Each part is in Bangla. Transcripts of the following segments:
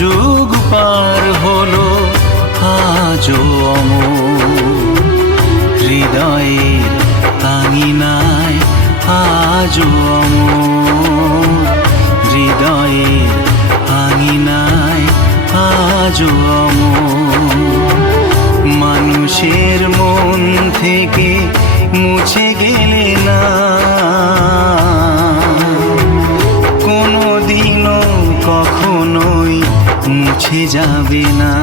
যুগ পার হলো আজও অমর, হৃদয়ের আঙিনায় আজও অমর, হৃদয়ের আঙিনায় আজও অমর। মানুষের মন থেকে মুছে গেলে না কোনোদিনও কখনোই মুছে যাবে না।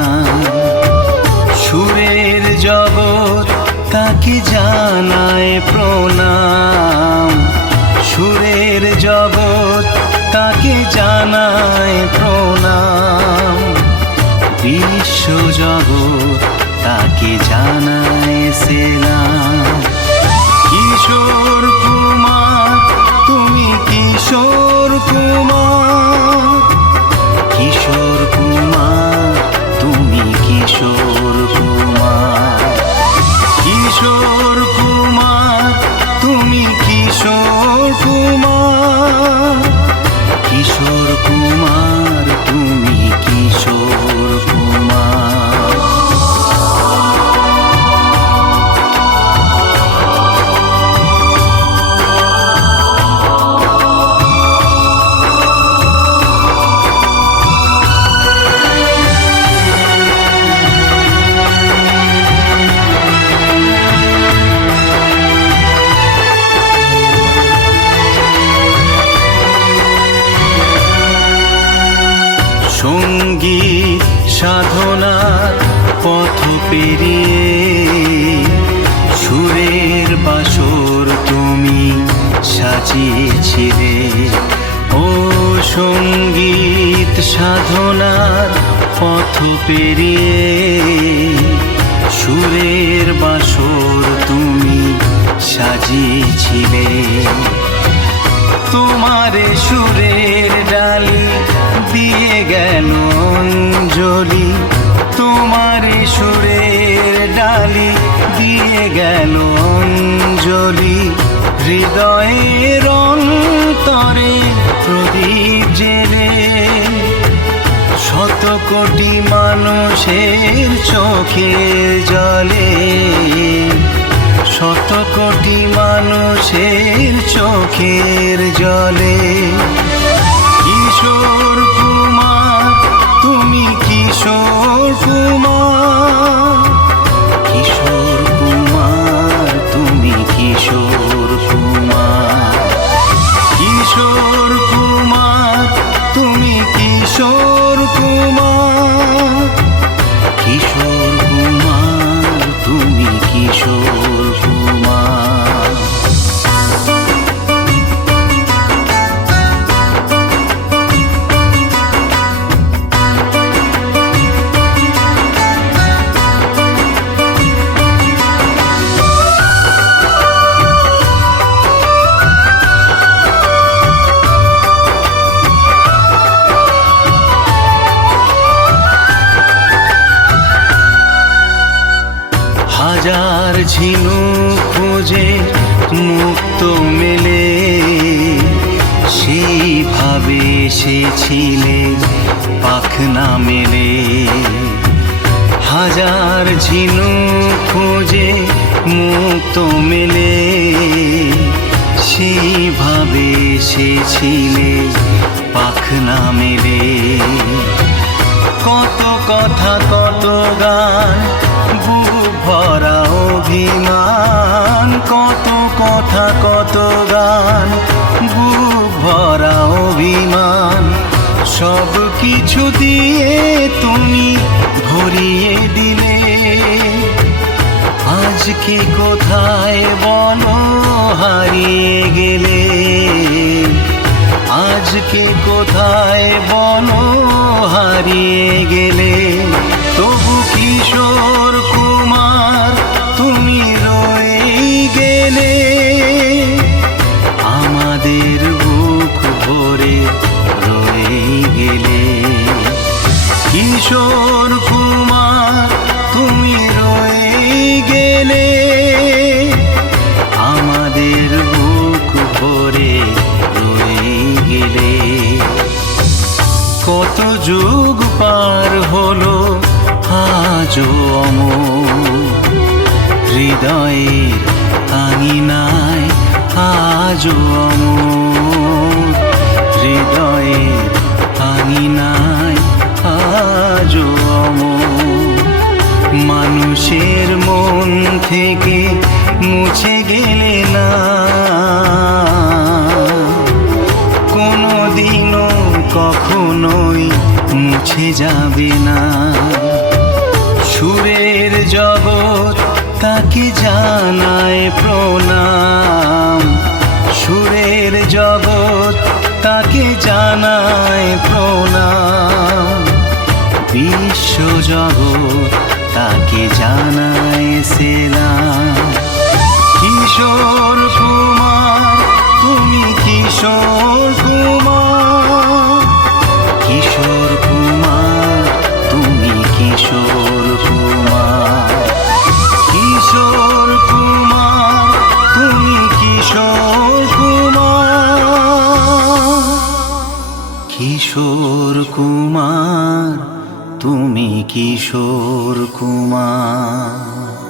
সুরের জগৎ তাকে জানায় প্রণাম, সুরের জগৎ তাকে জানায় প্রণাম, বিশ্ব জগৎ তাকে জানায় সেলাম। কিশোর কুমার তুমি কিশোর কুমার, কিশোর কুমার তুমি কিশোর কুমার, কিশোর কুমার তুমি কিশোর কুমার, কিশোর কুমার তুমি কিশোর কুমার। সঙ্গীত সাধনার পথ পেরিয়ে সুরের বাসর তুমি সাজিয়েছিলে। ও সঙ্গীত সাধনার পথ পেরিয়ে সুরের বাসর তুমি সাজিয়েছিলে। তোমারে সুরের ডালি দিয়ে গেল অঞ্জলি, তোমারে সুরের ডালি দিয়ে গেল অঞ্জলি। হৃদয়ের অন্তরে প্রদীপ জেলে শত কোটি মানুষের চোখের জলে, শত কোটি মানুষের চোখের জলে। কিশোর কুমার তুমি কিশোর কুমার, কিশোর কুমার তুমি কিশোর কুমার, কিশোর কুমার তুমি কিশোর কুমার, কিশোর কুমার তুমি কিশোর কুমার। হাজার ঝিনুক খুঁজে মুক্ত মেলে সেইভাবে এসেছিলে পাখনা মেলে। হাজার ঝিনুক খুঁজে মুক্ত মেলে সেইভাবে এসেছিলে পাখনা মেলে। কত কথা কত গান বুক ভরা অভিমান, কত কথা কত গান বুক ভরা অভিমান। সব কিছু দিয়ে তুমি ভরিয়ে দিলে, আজকে কোথায় বলো হারিয়ে গেলে, আজকে কোথায় বলো হারিয়ে গেলে। তবু কিশোর কুমার তুমি রয়ে গেলে, আমাদের বুক ভরে রয়ে গেলে। কিশোর কুমার তুমি রয়ে গেলে, আমাদের বুক ভরে রয়ে গেলে। কত যুগ পা আজও অমর, হৃদয়ের আঙিনায় আজও অমর, হৃদয়ের আঙিনায় আজও অমর। মানুষের মন থেকে মুছে গেলে না, কোনোদিনও কখনোই মুছে যাবে না। সুরের জগৎ তাকে জানায় প্রণাম, সুরের জগৎ তাকে জানায় প্রণাম। বিশ্ব জগৎ তাকে জানায় সেলাম। কিশোর কুমার তুমি কিশোর কুমার, কিশোর কুমার তুমি কিশোর কুমার, কিশোর কুমার তুমি কিশোর কুমার, কিশোর কুমার তুমি কিশোর কুমার।